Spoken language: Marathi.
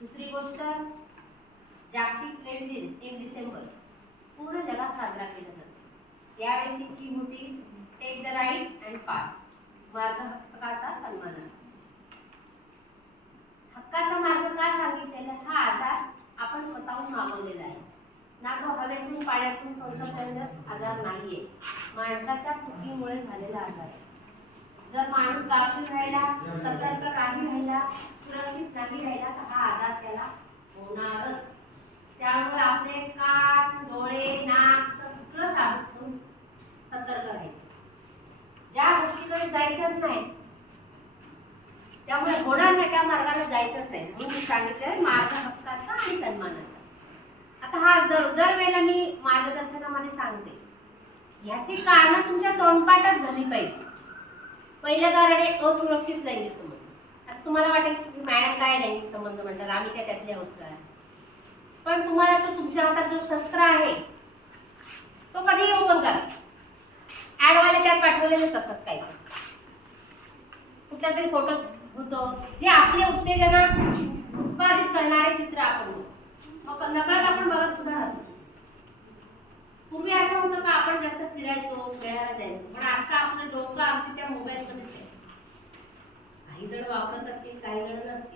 दुसरी गोष्ट, जागतिक एड्स दिन 1 डिसेंबर पूर्ण जगात साजरा केला जातो। यावेळी थीम होती take the right and path, मार्ग हक्काचा सन्मान। हक्काचा मार्ग का सांगितलेला? हा आजार आपण स्वतःहून मागवलेला आहे ना, तो हवेतून पाण्यातून संसर्गजन्य आजार नाहीये, माणसाच्या चुकीमुळे झालेला आजार आहे। जर माणूस गाफील राहिला, सतर्क नाही राहिला, सुरक्षित नाही राहिला तर हा आजार त्याला होणारच। त्यामुळे आपले कान, डोळे, नाक सगळं साबून सतर्क राहायचं। ज्या गोष्टीकडे जायचंच नाही, त्यामुळे होणार नाही त्या मार्गाने जायचंच नाही, म्हणून मी सांगितलंय मार्ग हक्काचा आणि सन्मानाचा। आता हा दरवेळेला मी मार्गदर्शनामध्ये सांगते, याची कारण तुमच्या तोंडपाठच झाली पाहिजे। पहिलं कारण आहे असुरक्षित लैंगिक संबंध। आता तुम्हाला वाटेल की मॅडम काय लैंगिक संबंध म्हणतात, आम्ही काय त्यातले आहोत काय? पण तुम्हाला तो तुमच्या हातात जो शस्त्र आहे तो कधीही ओपन करा। ऍडवाले त्यात पाठवलेलेच असतात, काही कुठला तरी फोटो होतो जे आपले उत्तेजना उत्पादित करणारे चित्र आपण बघतो, मग नकळत आपण बघत सुद्धा राहतो। पूर्वी असं होतं का आपण जास्त फिरायचो, खेळायला जायचो, पण आता आपलं डोकं अगदी त्या मोबाईलमध्येच आहे। काही जण वापरत असतील, काही जण नसतील,